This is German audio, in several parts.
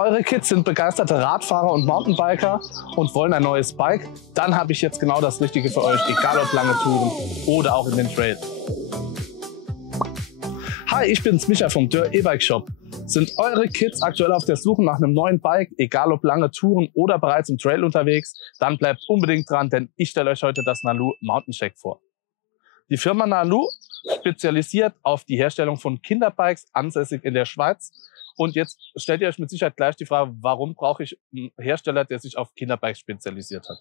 Eure Kids sind begeisterte Radfahrer und Mountainbiker und wollen ein neues Bike? Dann habe ich jetzt genau das Richtige für euch, egal ob lange Touren oder auch in den Trail. Hi, ich bin's Micha vom Dürr E-Bike Shop. Sind eure Kids aktuell auf der Suche nach einem neuen Bike, egal ob lange Touren oder bereits im Trail unterwegs? Dann bleibt unbedingt dran, denn ich stelle euch heute das Nalu Mountain Shack vor. Die Firma Nalu spezialisiert auf die Herstellung von Kinderbikes, ansässig in der Schweiz. Und jetzt stellt ihr euch mit Sicherheit gleich die Frage, warum brauche ich einen Hersteller, der sich auf Kinderbikes spezialisiert hat?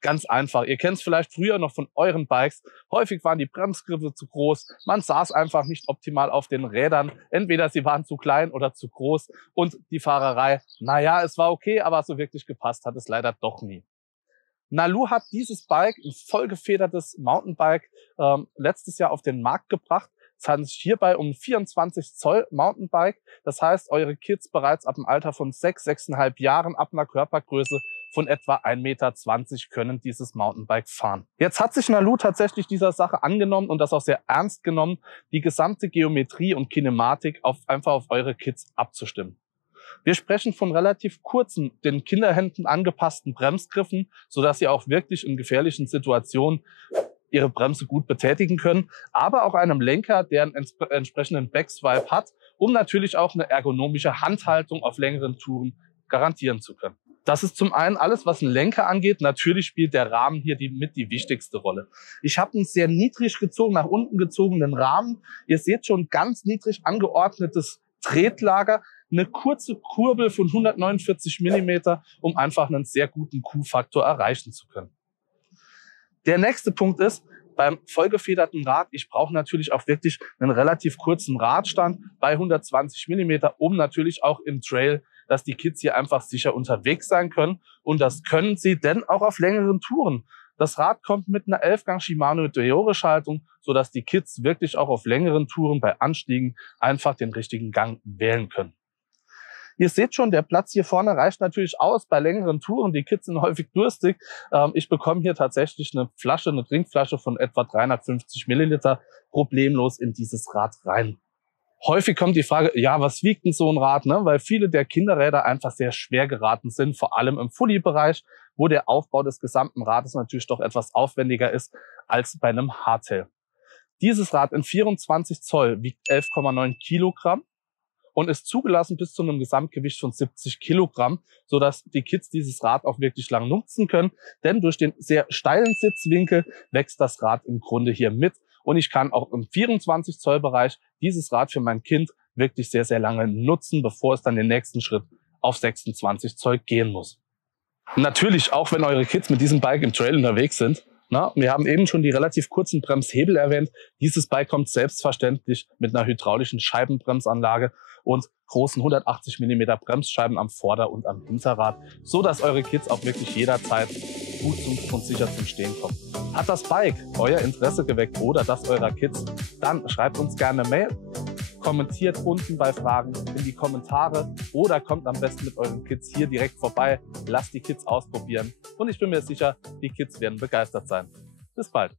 Ganz einfach. Ihr kennt es vielleicht früher noch von euren Bikes. Häufig waren die Bremsgriffe zu groß. Man saß einfach nicht optimal auf den Rädern. Entweder sie waren zu klein oder zu groß. Und die Fahrerei, naja, es war okay, aber so wirklich gepasst hat es leider doch nie. Nalu hat dieses Bike, ein vollgefedertes Mountainbike, letztes Jahr auf den Markt gebracht. Es handelt sich hierbei um ein 24 Zoll Mountainbike. Das heißt, eure Kids bereits ab dem Alter von 6,5 Jahren, ab einer Körpergröße von etwa 1,20 Meter können dieses Mountainbike fahren. Jetzt hat sich Nalu tatsächlich dieser Sache angenommen und das auch sehr ernst genommen, die gesamte Geometrie und Kinematik einfach auf eure Kids abzustimmen. Wir sprechen von relativ kurzen, den Kinderhänden angepassten Bremsgriffen, sodass sie auch wirklich in gefährlichen Situationen ihre Bremse gut betätigen können, aber auch einem Lenker, der einen entsprechenden Backswipe hat, um natürlich auch eine ergonomische Handhaltung auf längeren Touren garantieren zu können. Das ist zum einen alles, was einen Lenker angeht. Natürlich spielt der Rahmen hier die wichtigste Rolle. Ich habe einen sehr niedrig gezogen, nach unten gezogenen Rahmen. Ihr seht schon ganz niedrig angeordnetes Tretlager, eine kurze Kurbel von 149 mm, um einfach einen sehr guten Q-Faktor erreichen zu können. Der nächste Punkt ist, beim vollgefederten Rad, ich brauche natürlich auch wirklich einen relativ kurzen Radstand bei 120 mm, um natürlich auch im Trail, dass die Kids hier einfach sicher unterwegs sein können. Und das können sie denn auch auf längeren Touren. Das Rad kommt mit einer 11-Gang Shimano Deore-Schaltung, sodass die Kids wirklich auch auf längeren Touren bei Anstiegen einfach den richtigen Gang wählen können. Ihr seht schon, der Platz hier vorne reicht natürlich aus bei längeren Touren. Die Kids sind häufig durstig. Ich bekomme hier tatsächlich eine Trinkflasche von etwa 350 Milliliter problemlos in dieses Rad rein. Häufig kommt die Frage, ja, was wiegt denn so ein Rad? Ne? Weil viele der Kinderräder einfach sehr schwer geraten sind, vor allem im Fully-Bereich, wo der Aufbau des gesamten Rades natürlich doch etwas aufwendiger ist als bei einem Hardtail. Dieses Rad in 24 Zoll wiegt 11,9 Kilogramm. Und ist zugelassen bis zu einem Gesamtgewicht von 70 Kilogramm, sodass die Kids dieses Rad auch wirklich lang nutzen können. Denn durch den sehr steilen Sitzwinkel wächst das Rad im Grunde hier mit. Und ich kann auch im 24 Zoll Bereich dieses Rad für mein Kind wirklich sehr, sehr lange nutzen, bevor es dann den nächsten Schritt auf 26 Zoll gehen muss. Natürlich, auch wenn eure Kids mit diesem Bike im Trail unterwegs sind. Wir haben eben schon die relativ kurzen Bremshebel erwähnt. Dieses Bike kommt selbstverständlich mit einer hydraulischen Scheibenbremsanlage und großen 180 mm Bremsscheiben am Vorder- und am Hinterrad, so dass eure Kids auch wirklich jederzeit gut und sicher zum Stehen kommen. Hat das Bike euer Interesse geweckt oder das eurer Kids? Dann schreibt uns gerne eine Mail, kommentiert unten bei Fragen in die Kommentare oder kommt am besten mit euren Kids hier direkt vorbei. Lasst die Kids ausprobieren und ich bin mir sicher, die Kids werden begeistert sein. Bis bald.